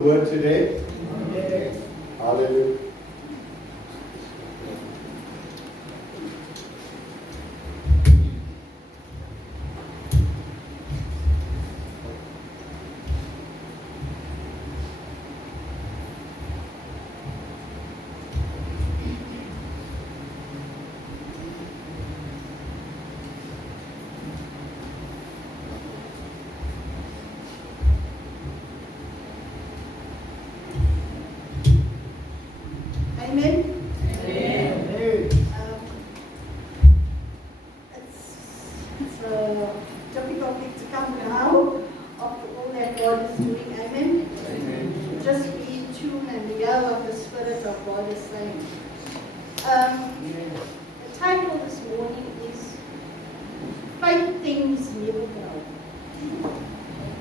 Word today. Hallelujah. Amen. Amen. It's a difficult thing to come now after all that God is doing. Amen. Amen. Just be in tune and hear what the Spirit of God is saying. The title this morning is Fake Things Never Grow.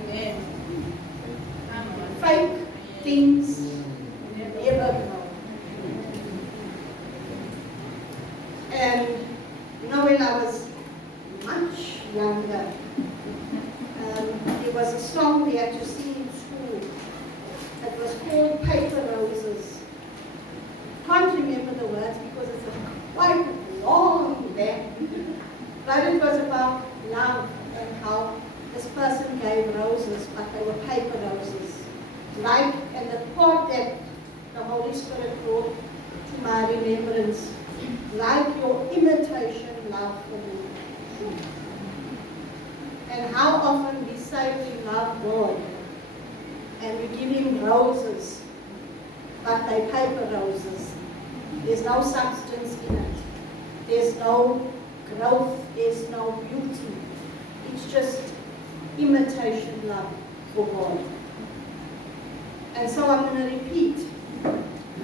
Amen. Fake things never grow. And you know, when I was much younger, there was a song we had to sing in school. It was called Paper Roses. Can't remember the words because it's a quite long band. But it was about love and how this person gave roses, but they were paper roses. Like, and the part that the Holy Spirit brought to my remembrance, like your imitation love for me. And how often we say we love God and we give Him roses, but they paper roses. There's no substance in it. There's no growth. There's no beauty. It's just imitation love for God. And so I'm going to repeat.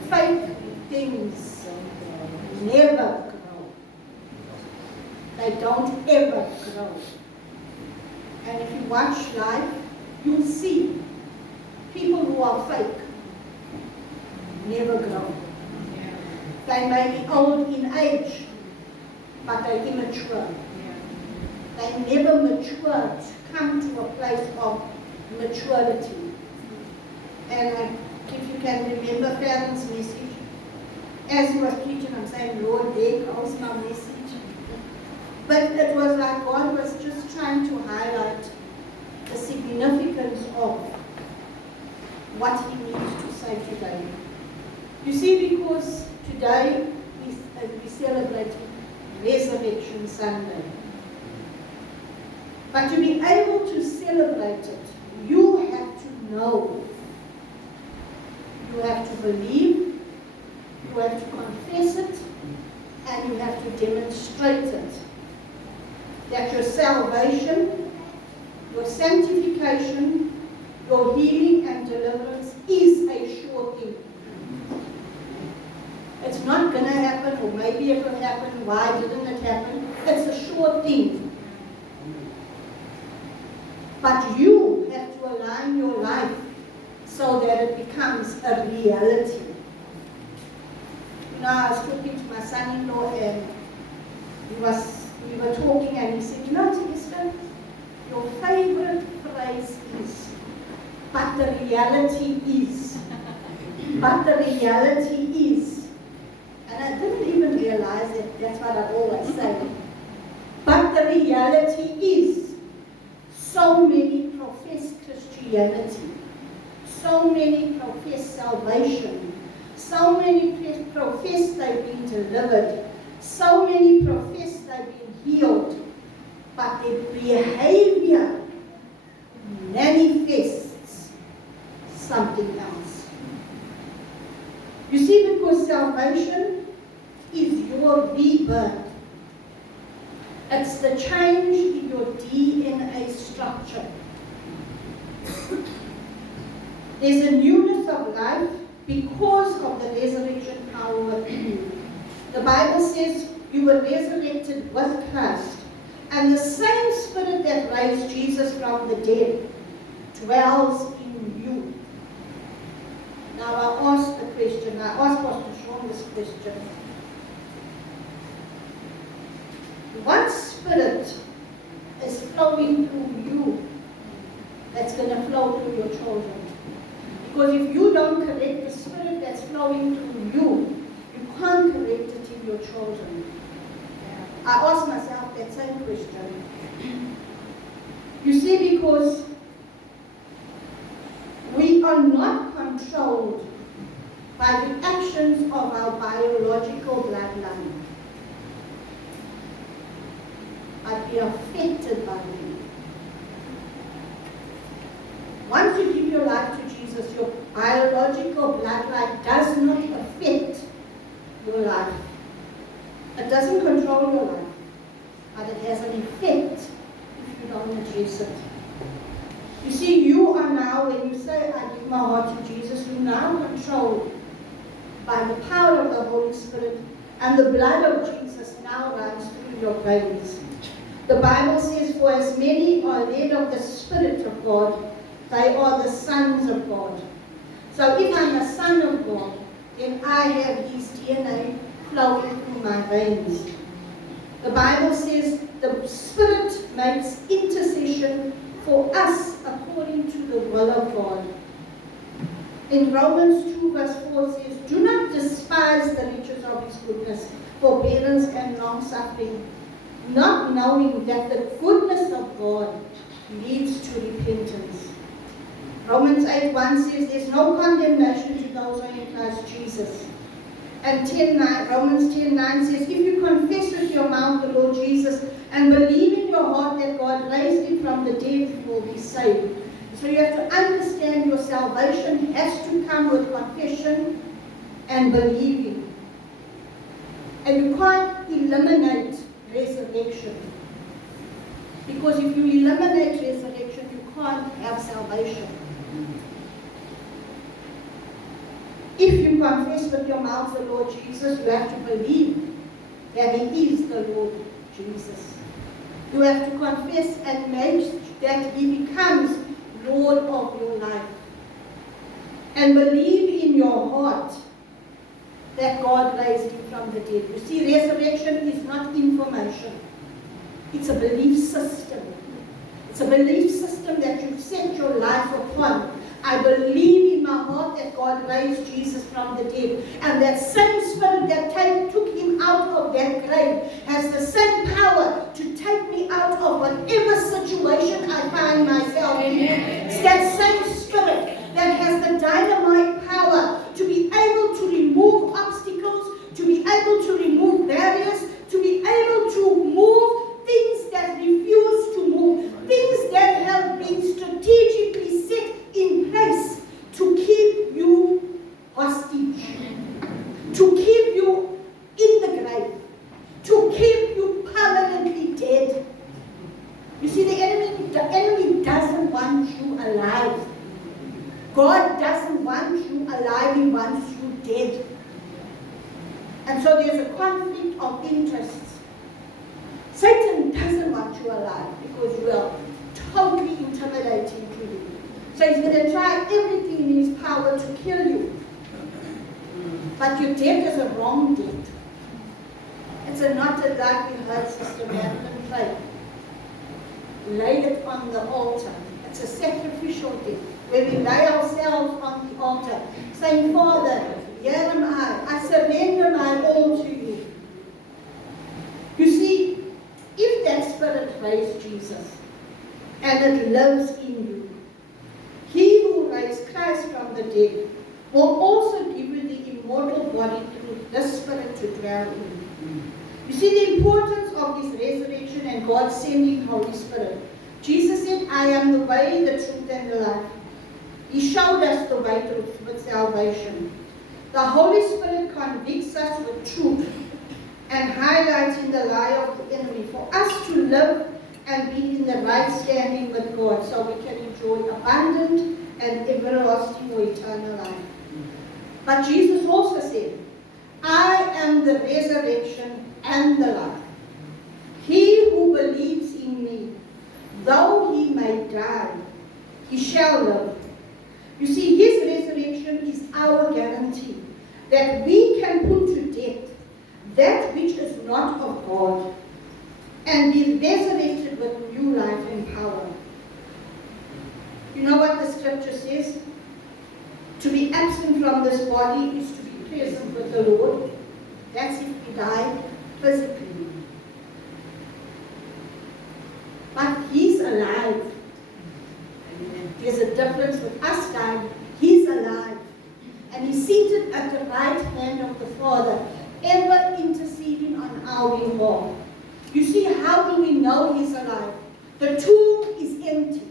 Fake things never grow. They don't ever grow. And if you watch life, you'll see people who are fake never grow. They may be old in age, but they're immature. They never mature to come to a place of maturity. And if you can remember Fallon's message, as he was preaching, I'm saying, Lord, there goes my message. But it was like God was just trying to highlight the significance of what He needs to say today. You see, because today we celebrate Resurrection Sunday. But to be able to celebrate it, you have to know. You have to believe, you have to confess it, and you have to demonstrate it. That your salvation, your sanctification, your healing and deliverance is a sure thing. It's not going to happen, or maybe it will happen. Why didn't it happen? It's a sure thing. But you have to align your life so that it becomes a reality. You know, I was talking to my son-in-law and we were talking and he said, you know, Teresa, your favorite phrase is, but the reality is. But the reality is. And I didn't even realize that that's what I always say. But the reality is, so many profess Christianity. So many profess salvation. So many profess they've been delivered. So many profess they've been healed. But their behavior manifests something else. You see, because salvation is your rebirth. It's the change in your DNA structure. There's a newness of life because of the resurrection power within you. The Bible says you were resurrected with Christ, and the same Spirit that raised Jesus from the dead dwells in you. Now I asked the question, I asked Pastor Sean this question. What Spirit is flowing through you that's going to flow through your children? Because if you don't correct the spirit that's flowing through you, you can't correct it in your children. I asked myself that same question. You see, because we are not controlled by the actions of our biological bloodline, but we are affected by them. Once you give your life to Jesus, your biological bloodline does not affect your life. It doesn't control your life, but it has an effect if you don't address it. You see, you are now, when you say, I give my heart to Jesus, you're now controlled by the power of the Holy Spirit, and the blood of Jesus now runs through your veins. The Bible says, for as many are led of the Spirit of God, they are the sons of God. So if I'm a son of God, then I have His DNA flowing through my veins. The Bible says the Spirit makes intercession for us according to the will of God. In Romans 2 verse 4 says, do not despise the riches of His goodness, forbearance and long-suffering, not knowing that the goodness of God leads to repentance. Romans 8:1 says there's no condemnation to those who are in Christ Jesus. And Romans 10:9 says, if you confess with your mouth the Lord Jesus and believe in your heart that God raised Him from the dead, you will be saved. So you have to understand your salvation has to come with confession and believing. And you can't eliminate resurrection. Because if you eliminate resurrection, you can't have salvation. If you confess with your mouth the Lord Jesus, you have to believe that He is the Lord Jesus. You have to confess and make that He becomes Lord of your life. And believe in your heart that God raised Him from the dead. You see, resurrection is not information. It's a belief system. It's a belief system that you set your life upon. I believe in my heart that God raised Jesus from the dead. And that same Spirit that took Him out of that grave has the same power to take me out of whatever situation I find myself in. It's that same Spirit that has the dynamite power to be able to remove obstacles, to be able to remove barriers, to be able to move things that refuse to move, things that have been strategically set in place to keep you hostage, to keep you in the grave, to keep you permanently dead. You see, the enemy doesn't want you alive. God doesn't want you alive, He wants you dead. And so there's a conflict of interests. Satan doesn't want you alive because you are totally intimidating to him. So he's going to try everything in his power to kill you. But your death is a wrong death. It's not a like we heard Sister Madeline pray. Lay it on the altar. It's a sacrificial death where we lay ourselves on the altar, saying, Father, here am I surrender my all to you. You see, if that Spirit raised Jesus and it lives in you, He who raised Christ from the dead will also give you the immortal body through this Spirit to dwell in. You see the importance of this resurrection and God sending Holy Spirit. Jesus said, I am the way, the truth, and the life. He showed us the way with salvation. The Holy Spirit convicts us with truth and highlighting the lie of the enemy for us to live and be in the right standing with God so we can enjoy abundant and everlasting or eternal life. But Jesus also said, I am the resurrection and the life. He who believes in me, though he may die, he shall live. You see, His resurrection is our guarantee that we can put to death that which is not of God and be resurrected with new life and power. You know what the scripture says? To be absent from this body is to be present with the Lord. That's if we die physically. But He's alive. There's a difference with us dying. He's alive. And He's seated at the right hand of the Father, ever interceding on our behalf. You see, how do we know He's alive? The tomb is empty.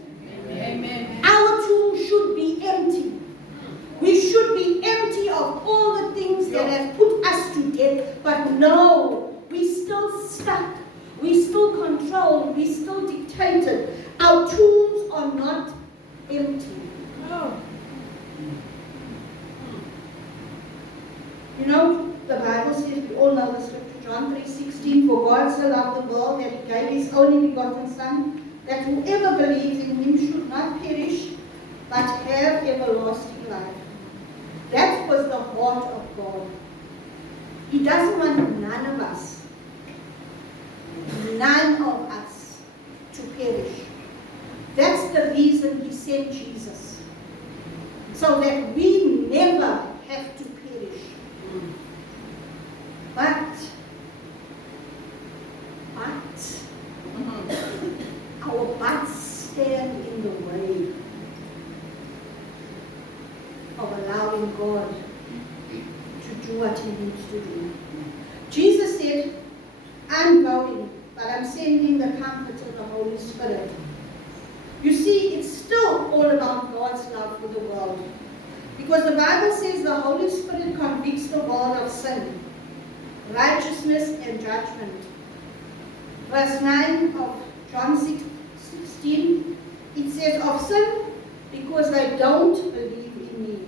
Amen. Our tomb should be empty. We should be empty of all the things that have put us to death. But no, we still stuck. We still controlled. We still dictated. Our tombs are not empty. Oh. You know, the Bible says, we all know the scripture, John 3:16, for God so loved the world that He gave His only begotten Son, that whoever believes in Him should not perish, but have everlasting life. That was the heart of God. He doesn't want none of us to perish. That's the reason He sent Jesus, so that we never have to perish. But our buts stand in the way of allowing God to do what He needs to do. Jesus said, I'm going, but I'm sending the Comforter, the Holy Spirit. You see, it's still all about God's love for the world. Because the Bible says the Holy Spirit convicts the world of sin, righteousness, and judgment. Verse 9 of John 16, it says, of sin, because I don't believe in me.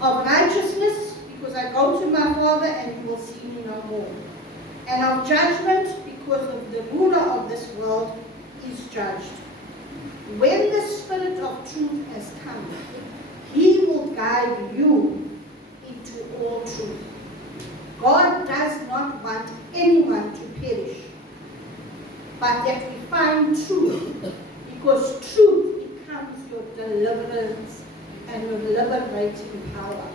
Of righteousness, because I go to my Father and He will see me no more. And of judgment, because of the ruler of this world is judged. When the Spirit of truth has come, He will guide you into all truth. God does not want anyone to perish, but that we find truth, because truth becomes your deliverance and your liberating power.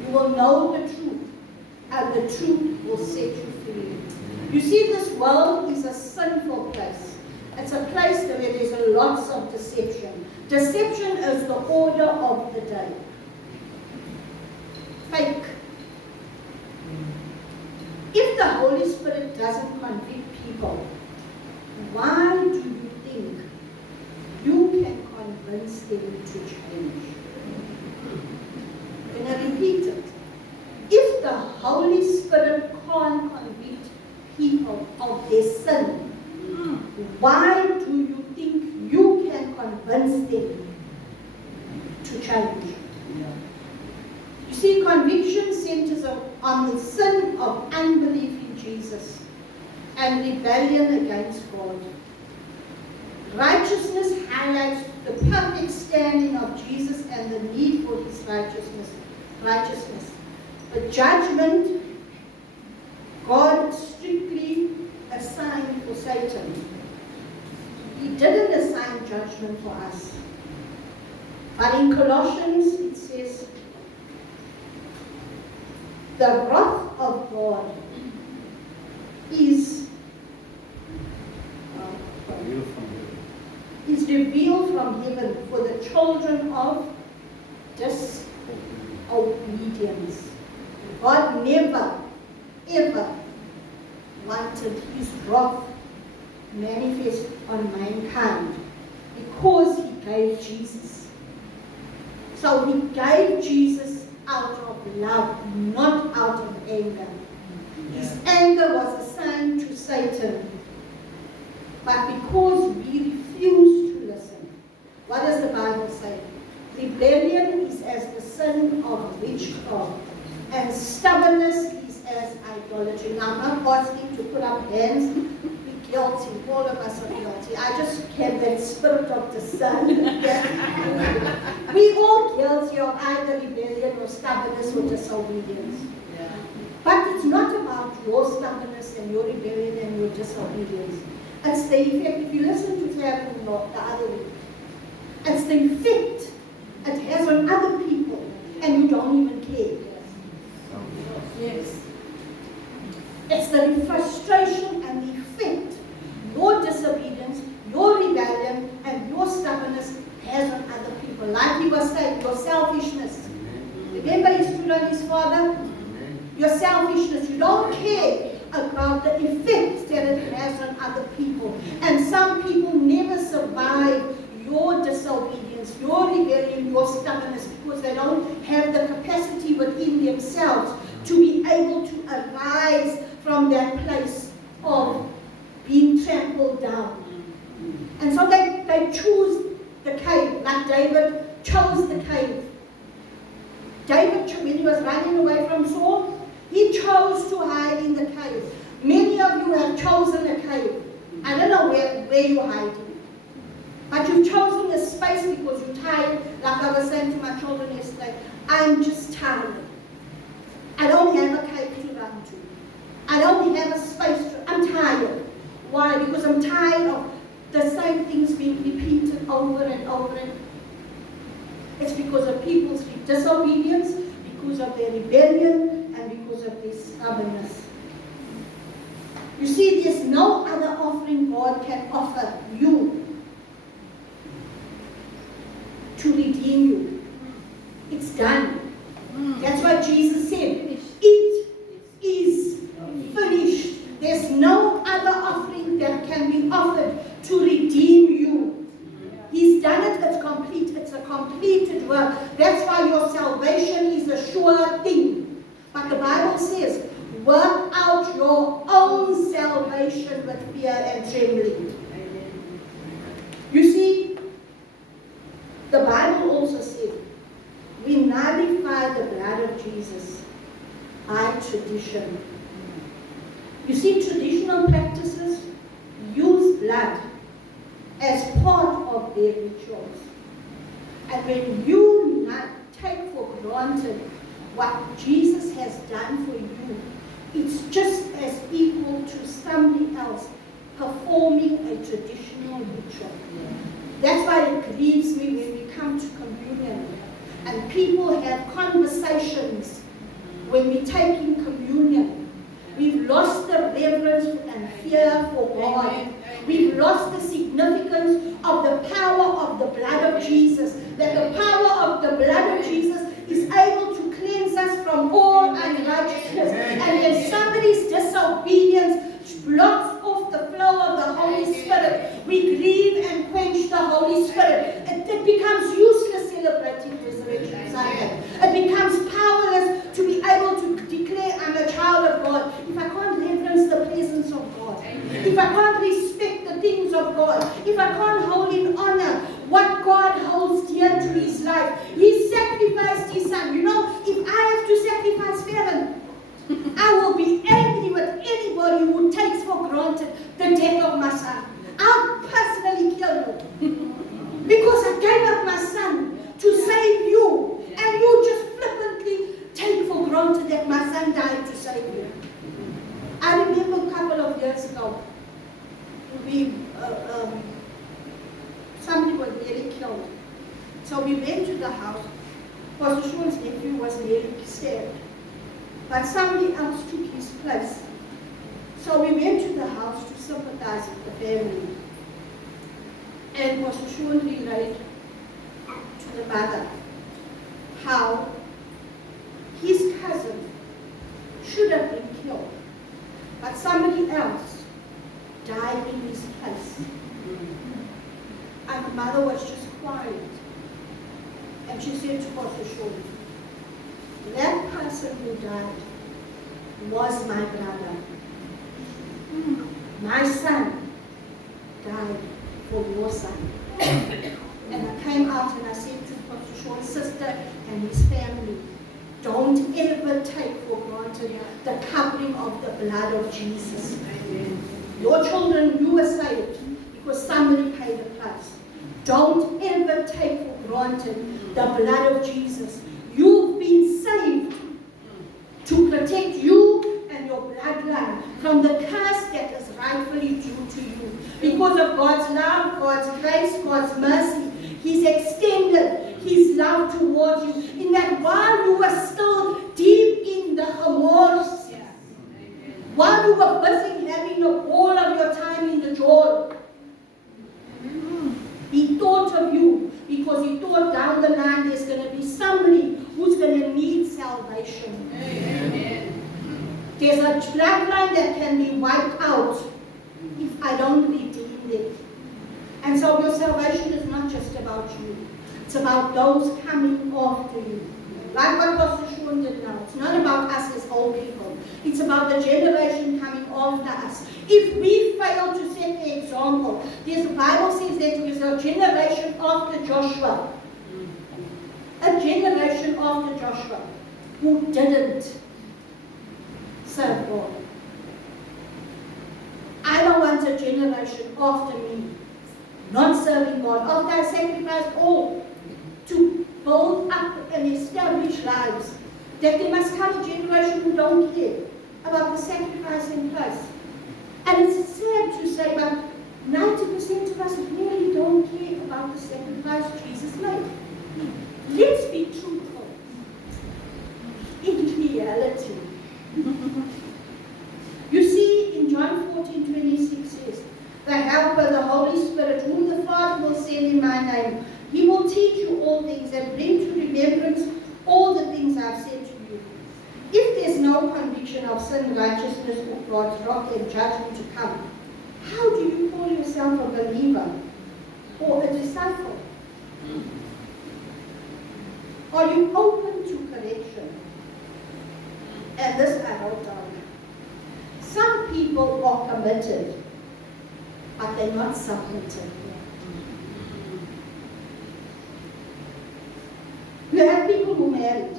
You will know the truth, and the truth will set you free. You see, this world is a sinful place. It's a place where there's lots of deception. Deception is the order of the day. Fake. If the Holy Spirit doesn't convict people, why do you think you can convince them to change? I'm going to repeat it. If the Holy Spirit can't convict people of their sin, why do you think you can convince them to change? You see, conviction centers on the sin of unbelief in Jesus and rebellion against God. Righteousness highlights the perfect standing of Jesus and the need for His righteousness. But judgment, God strictly assigned for Satan. He didn't assign judgment for us. But in Colossians it says, the wrath of God is revealed from heaven for the children of disobedience. God never, ever wanted His wrath manifest on mankind because He gave Jesus. So He gave Jesus out of love, not out of anger. His anger was assigned to Satan. But because we refuse to listen, what does the Bible say? Rebellion is as the sin of witchcraft, and stubbornness is as idolatry. Now, I'm not asking to put up hands. We're guilty. All of us are guilty. I just have that spirit of discernment. We're all guilty of either rebellion or stubbornness or disobedience. But it's not about your stubbornness and your rebellion and your disobedience. It's the effect. If you listen to Claire the other week, it's the effect it has on other people. Remember he stood on his father? Your selfishness. You don't care about the effects that it has on other people. And some people never survive your disobedience, your rebellion, your stubbornness, because they don't have the capacity within themselves to be able to arise from that place of being trampled down. And so they choose the cave, like David chose the cave. David, when he was running away from Saul, he chose to hide in the cave. Many of you have chosen a cave. I don't know where you're hiding. But you've chosen a space because you're tired. Like I was saying to my children yesterday, I'm just tired. I don't have a cave to run to. I don't have a space to, I'm tired. Why? Because I'm tired of the same things being repeated over and over and it's because of people's disobedience, because of their rebellion, and because of their stubbornness. You see, there's no other offering God can offer you to redeem you. It's done. That's why Jesus said, it is finished. There's no other offering that can be offered to redeem you. He's done it, it's complete, it's a completed work. That's why your salvation is a sure thing. But the Bible says, work out your own salvation with fear and trembling. You see, the Bible also said, we nullify the blood of Jesus by tradition. You see, traditional practices use blood as part of their rituals. And when you not take for granted what Jesus has done for you, it's just as equal to somebody else performing a traditional ritual. That's why it grieves me when we come to communion and people have conversations when we take in communion. We've lost the reverence and fear for God. We've lost the significance of the power of the blood of Jesus. That the power of the blood of Jesus is able to cleanse us from all unrighteousness. And when somebody's disobedience blocks off the flow of the Holy Spirit, we grieve and quench the Holy Spirit. It becomes useless celebrating Resurrection Sunday. It becomes powerless to be able to declare I'm a child of God if I can't reverence the presence of God. If I can't respect the things of God, if I can't hold in honor what God holds dear to his life. He sacrificed his son. You know, if I have to sacrifice Pharaoh, I will be angry with anybody who takes for granted the death of my son. I'll personally kill you. Because I gave up my son to save you, and you just flippantly take for granted that my son died to save you. I remember a couple of years ago, somebody was nearly killed. So we went to the house. Pastor Sean's nephew was nearly stabbed. But somebody else took his place. So we went to the house to sympathize with the family. And Pastor Sean relayed to the mother how his cousin should have been killed, but somebody else died in his place. And the mother was just quiet. And she said to Pastor Sean, that person who died was my brother. My son died for your son. And I came out and I said to Pastor Sean's sister and his family, don't ever take for granted the covering of the blood of Jesus. Your children, you were saved because somebody paid the price. Don't ever take for granted the blood of Jesus. You've been saved to protect you and your bloodline from the curse that is rightfully due to you. Because of God's love, God's grace, God's mercy, He's extended His love towards you. In that while you were still deep in the remorse, while you were busy having a ball of your time in the joy, He thought of you because He thought down the line there's going to be somebody who's going to need There's a bloodline that can be wiped out if I don't redeem it. And so your salvation is not just about you. It's about those coming after you. Like what Pastor Sean did now. It's not about us as old people. It's about the generation coming after us. If we fail to set the example, the Bible says that there is a generation after Joshua. A generation after Joshua who didn't serve God. I don't want a generation after me not serving God, after I sacrificed all to build up and establish lives, that there must come a generation who don't care about the sacrifice in Christ. And it's sad to say, but 90% of us really don't care about the sacrifice Jesus made. Let's be truthful. In reality. You see, in John 14:26 says, the Helper, the Holy Spirit, whom the Father will send in my name, He will teach you all things and bring to remembrance all the things I've said to you. If there's no conviction of sin, righteousness, or God's wrath and judgment to come, how do you call yourself a believer or a disciple? Are you open to correction? And this I wrote down. Some people are committed, but they're not submitted. You have people who are married.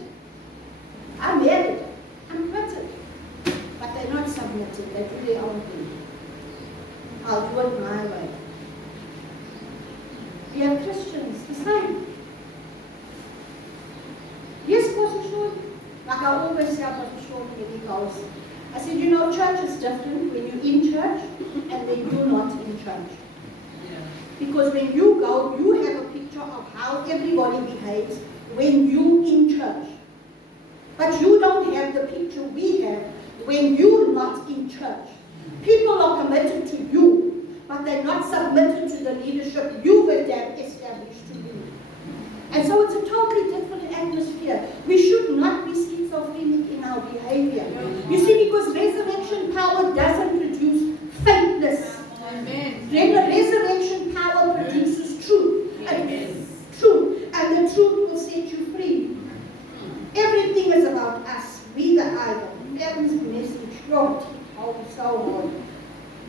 I'm married. I'm committed. But they're not submitted. They do their own thing. I'll do it my way. We have Christians, the same. Yes, Pastor Sean. Like I always tell Pastor Sean when he goes, I said, you know, church is different when you're in church and when you're not in church. Because when you go, you have a picture of how everybody behaves when you're in church. But you don't have the picture we have when you're not in church. People are committed to you, but they're not submitted to the leadership you've established to you. And so it's a totally different atmosphere. We should not be schizophrenic in our behavior. You see, because resurrection power doesn't produce fakeness. Amen. Resurrection power produces truth. Amen. Truth. And the truth will set you free. Everything is about us. We the idol. Heaven's message. Lord, oh, so hard.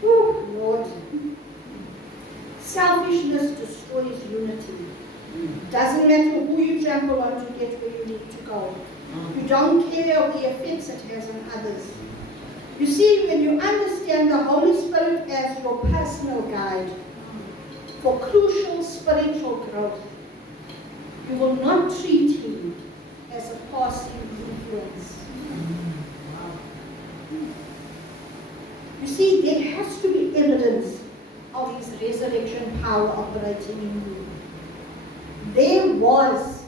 Oh, Lord. Selfishness destroys unity. Doesn't matter who you trample on to get where you need to go. You don't care of the effects it has on others. You see, when you understand the Holy Spirit as your personal guide for crucial spiritual growth, you will not treat Him as a passing influence. You see, there has to be evidence of His resurrection power operating in you. There was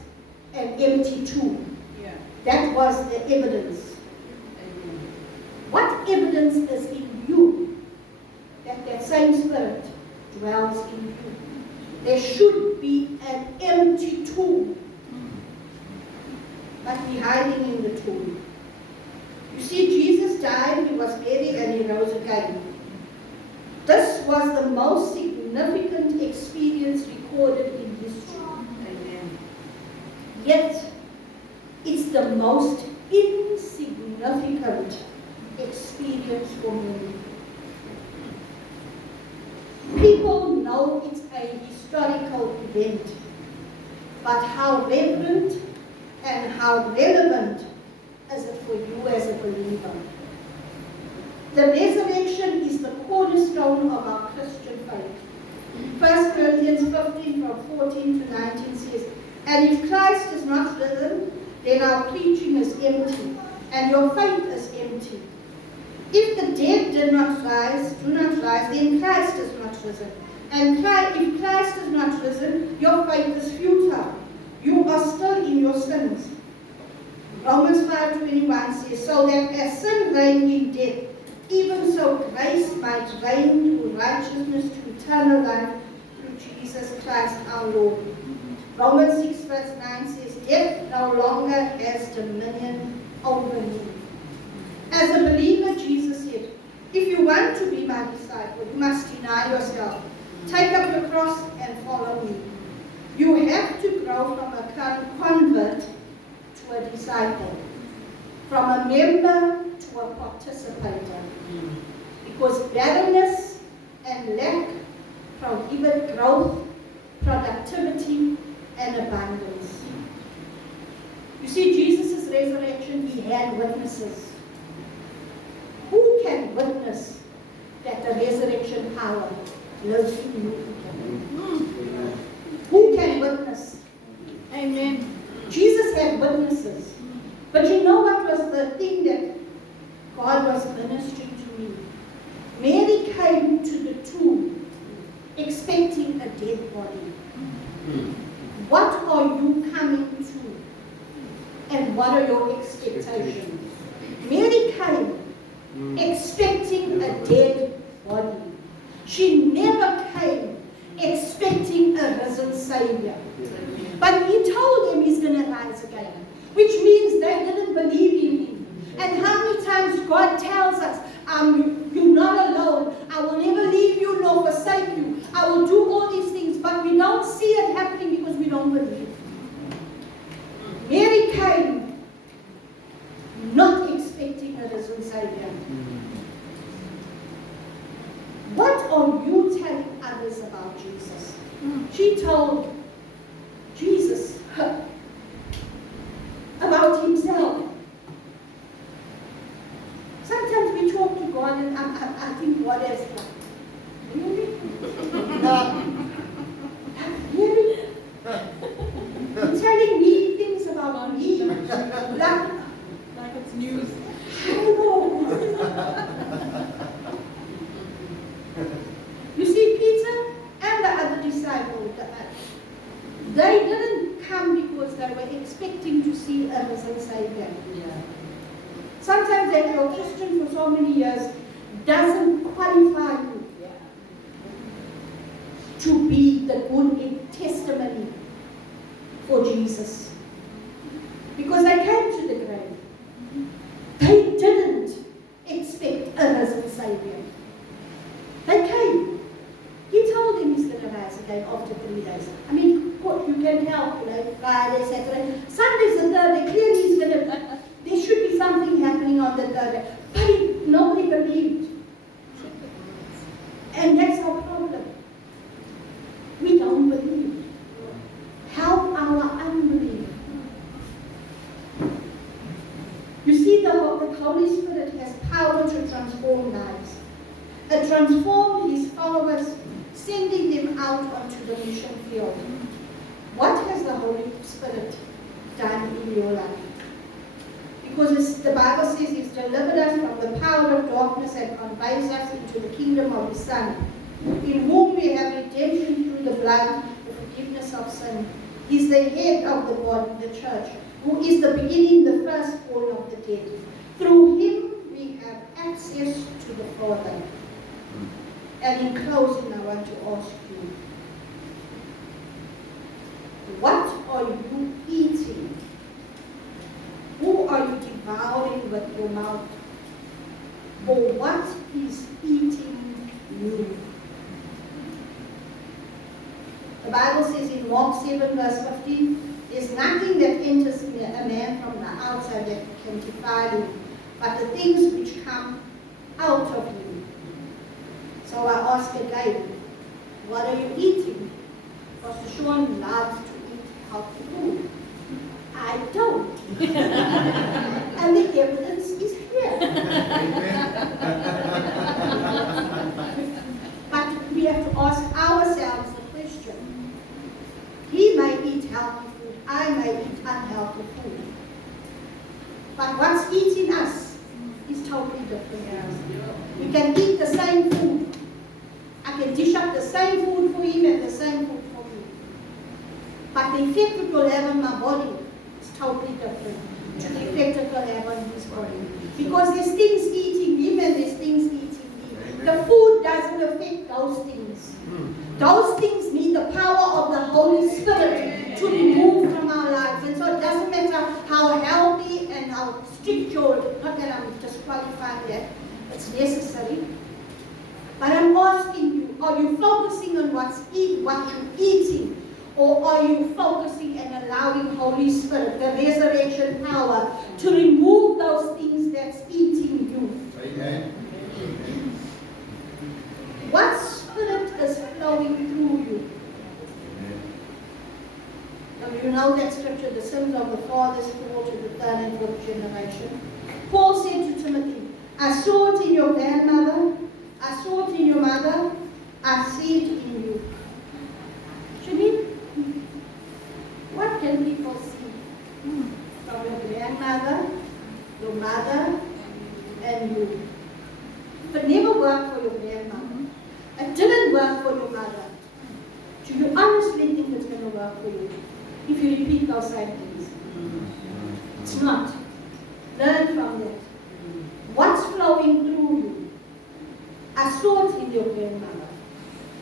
an empty tomb. Yeah. That was the evidence. Amen. What evidence is in you that that same Spirit dwells in you? There should be an empty tomb, but we're hiding in the tomb. You see, Jesus died, He was buried, and He rose again. This was the most significant experience recorded in history. Amen. Yet, it's the most insignificant experience for me. People know it's a historical event, but how reverent and how relevant is it for you as a believer? The resurrection is the cornerstone of our Christian faith. 1 Corinthians 15 from 14 to 19 says, and if Christ is not risen, then our preaching is empty, and your faith is empty. If the dead do not rise, then Christ is not risen. And if Christ is not risen, your faith is futile. You are still in your sins. Romans 5:21 says, so that as sin reigned in death, even so grace might reign through righteousness to eternal life through Jesus Christ our Lord. Romans 6 verse 9 says, death no longer has dominion over me. As a believer, Jesus said, if you want to be my disciple, you must deny yourself. Take up your cross and follow me. You have to grow from a convert to a disciple, from a member to a participator. Because barrenness and lack prohibit growth, productivity, and abundance. You see, Jesus' resurrection, he had witnesses. Who can witness that the resurrection power lives in you? Who can witness? Amen. Jesus had witnesses. But you know what was the thing that God was ministering to me? Mary came to the tomb expecting a dead body. What are you coming to? And what are your expectations? Mary came expecting a dead body. She never came expecting a risen Savior. But he told them he's going to rise again, which means they didn't believe in him. And how many times God tells us, you're not alone. I will never leave you nor forsake you. I will do all these things, but we don't see it happening because we don't believe. Mary came not expecting a risen Savior. What are you telling others about Jesus? She told Jesus about himself. Sometimes we talk to God and I think God is like, really? Really? You're telling me things about me? Like it's news. I know. You see, Peter and the other disciples, they didn't come because they were expecting to see a risen Savior. Sometimes that you're a Christian for so many years doesn't qualify you to be the good testimony for Jesus. Because they came to the grave. They didn't expect a risen Savior. They came. He told them he's going to rise again after 3 days. I mean, what you can help, Friday, Saturday. Sunday's the third day. Clearly he's going to, there should be something happening on the third day. But nobody believed. And that's our problem. We don't believe. Help our unbelief. You see, the Holy Spirit has power to transform lives. It transformed his followers, sending them out onto the mission field. What has the Holy Spirit done in your life? Because the Bible says he's delivered us from the power of darkness and conveys us into the kingdom of his Son, in whom we have redemption through the blood, the forgiveness of sin. He's the head of the body, the church, who is the beginning, the firstborn of the dead. Through him we have access to the Father. And in closing, I want to ask you, what are you eating? Who are you devouring with your mouth? Or what is eating you? The Bible says in Mark 7 verse 15, there's nothing that enters a man from the outside that can defile him, but the things which come out of him. So I ask again, what are you eating? Pastor Sean loves to eat healthy food. I don't. And the evidence is here. But we have to ask ourselves the question. He may eat healthy food, I may eat unhealthy food. But what's eating us is totally different. We can eat the same food. I can dish up the same food for him and the same food for me. But the effect it will have on my body is totally different to the effect it will have on his body. Because there's things eating him and there's things eating me. The food doesn't affect those things. Those things need the power of the Holy Spirit to remove from our lives. And so it doesn't matter how healthy and I'll strict your, not that I'm disqualifying that, it's necessary. But I'm asking you, are you focusing on what you're eating? Or are you focusing and allowing Holy Spirit, the resurrection power, to remove those things that's eating you? Amen. What spirit is flowing through you? Now you know that scripture, the sins of the fathers fall to the third and fourth generation. Paul said to Timothy, I saw it in your grandmother, I saw it in your mother, I see it in you. Janine, what can people see from your grandmother, your mother, and you? If it never worked for your grandmother, it didn't work for your mother, do you honestly think it's going to work for you if you repeat those same things? It's not. Learn from that. What's flowing through you? I saw it in your grandmother.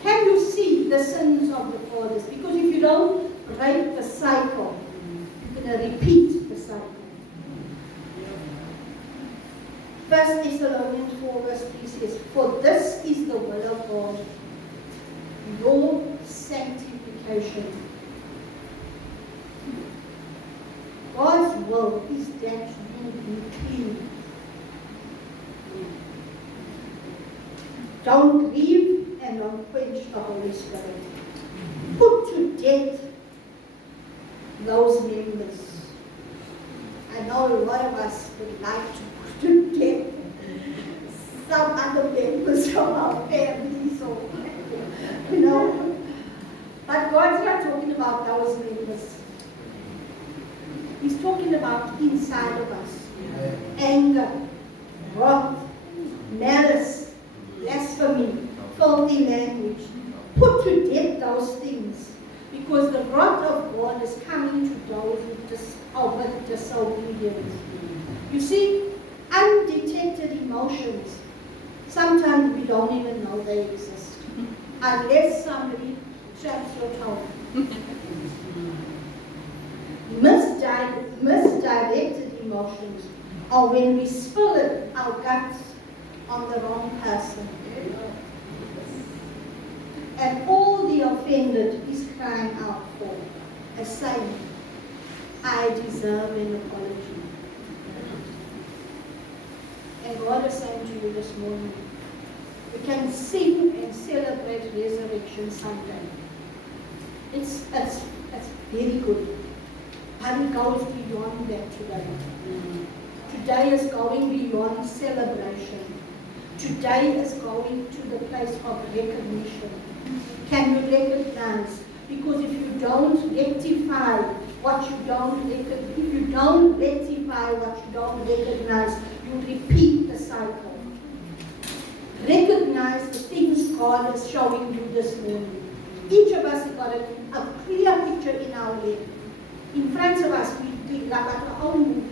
Can you see the sins of the fathers? Because if you don't break the cycle, you're going to repeat the cycle. 1 Thessalonians 4 verse 3 says, for this is the will of God, your sanctification. God's will is that you be clean. Don't grieve and don't quench the Holy Spirit. Put to death those members. I know a lot of us would like to put to death some other members of our families, or you know. But God's not talking about those members. He's talking about inside of us. Anger, wrath, malice, blasphemy, filthy language. Put to death those things, because the wrath of God is coming to those who are with disobedience. You see, undetected emotions, sometimes we don't even know they exist, unless somebody traps your tongue. Misdirected emotions are when we spill our guts on the wrong person. And all the offended is crying out for, as saying, I deserve an apology. And God is saying to you this morning, we can sing and celebrate Resurrection Sunday. It's very good. But it goes beyond that today. Today is going beyond celebration. Today is going to the place of recognition. Can you recognize? Because if you don't rectify what you don't recognize, if you don't rectify what you don't recognize, you repeat the cycle. Recognize the things God is showing you this morning. Each of us has got a clear picture in our head. In front of us, we like our own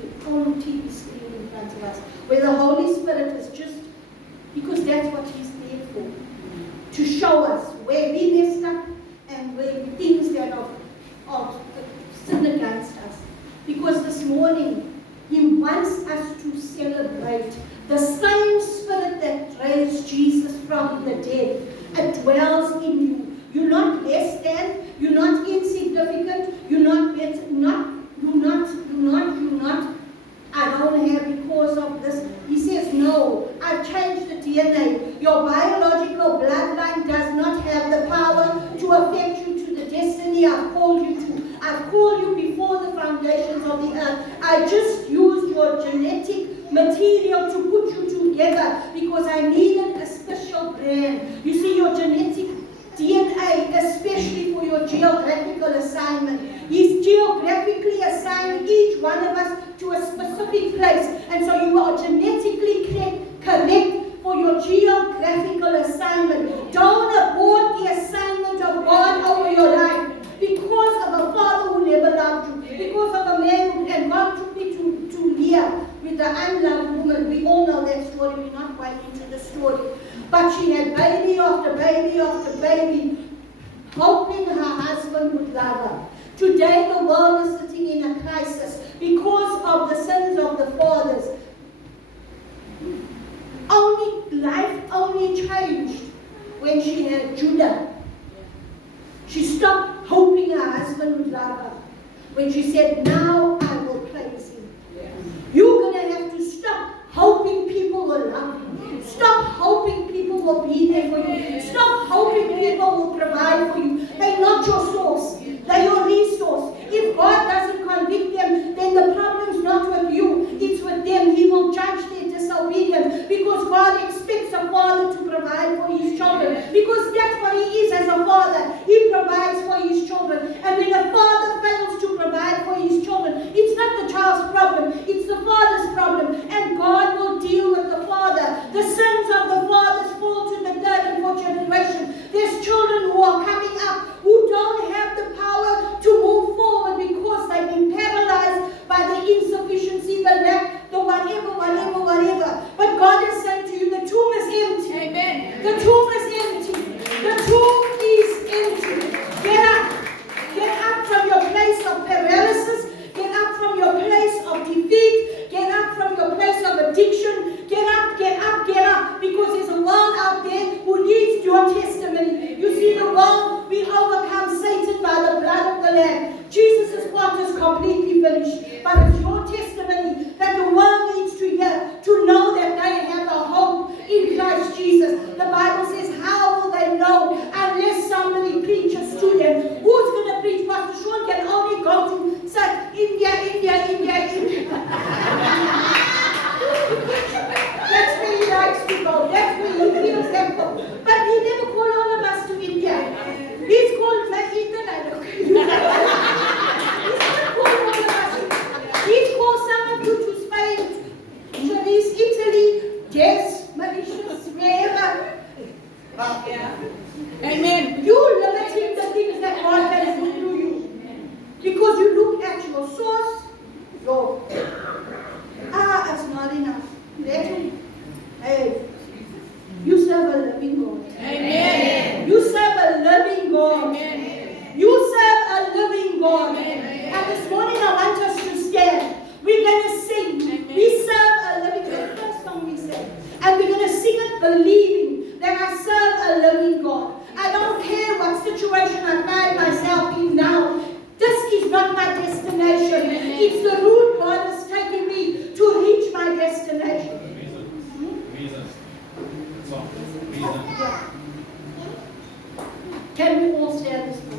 TV screen in front of us, where the Holy Spirit is just, because that's what He's there for, to show us where we messed up and where things that are sin against us. Because this morning, He wants us to celebrate the same Spirit that raised Jesus from the dead. It dwells in you. You're not less than, you're not insignificant, you're not better, you're not, I don't have because of this. He says, no, I've changed the DNA. Your biological bloodline does not have the power to affect you to the destiny I've called you to. I've called you before the foundations of the earth. I just used your genetic material to put you together because I needed a special brand. You see, your genetic DNA, especially for your geographical assignment. He's geographically assigned each one of us to a specific place. And so you are genetically correct for your geographical assignment. Don't abort the assignment of God over your life because of a father who never loved you, because of a man who, and God took me to Leah with the unloved woman. We all know that story. We're not going into the story. But she had baby after baby after baby, hoping her husband would love her. Today the world is sitting in a crisis because of the sins of the fathers. Life only changed when she had Judah. She stopped hoping her husband would love her. When she said, now I will praise him. You're going to have to stop hoping people will love you. Stop hoping people will be there for you. Stop hoping people will provide for you. They're not your source. They're your resource. If God doesn't convict them, then the problem's not with you. It's with them. He will judge their disobedience because God expects a father to provide for his children. Because that's what he is as a father. He provides for his children. And when a father fails to provide for his children, it's not the child's problem. It's the father's problem. And God will deal with the father. The sins of the fathers fall to the third and fourth generation. There's children who are coming up who don't have the power to move forward because they've been paralyzed by the insufficiency, the lack, the whatever. But God is saying to you, the tomb is empty. Amen. The tomb is empty. The tomb is empty. Get up. Get up from your place of paralysis. Get up from your place of defeat. Get up from your place of addiction. Get up, get up, get up. Because there's a world out there who needs your testimony. You see, the world, we overcome Satan by the blood of the Lamb. Jesus' part is completely finished. But it's your testimony that the world needs to hear, to know that they have a hope in Christ Jesus. The Bible says, how will they know unless somebody preaches to them? Who's going to preach? Pastor Sean can only go to say, India. That's where he likes to go. That's where he feels that go. But he never called all of us to India. He's called He's not called all of us. He's called some of you to Spain, Greece, Italy, yes, Mauritius, wherever. Amen. You limiting the things that God can do through you. Because you look at your source, it's not enough. Hey, you serve a living God. Amen. You serve a living God. Amen. You serve a living God. Amen. And this morning I want us to stand. We're going to sing. Amen. We serve a living God. The first song we sang. And we're going to sing it believing that I serve a living God. I don't care what situation I find myself in now. This is not my destination. Amen. It's the route God is taking me to reach my destination. Can we all stand this morning?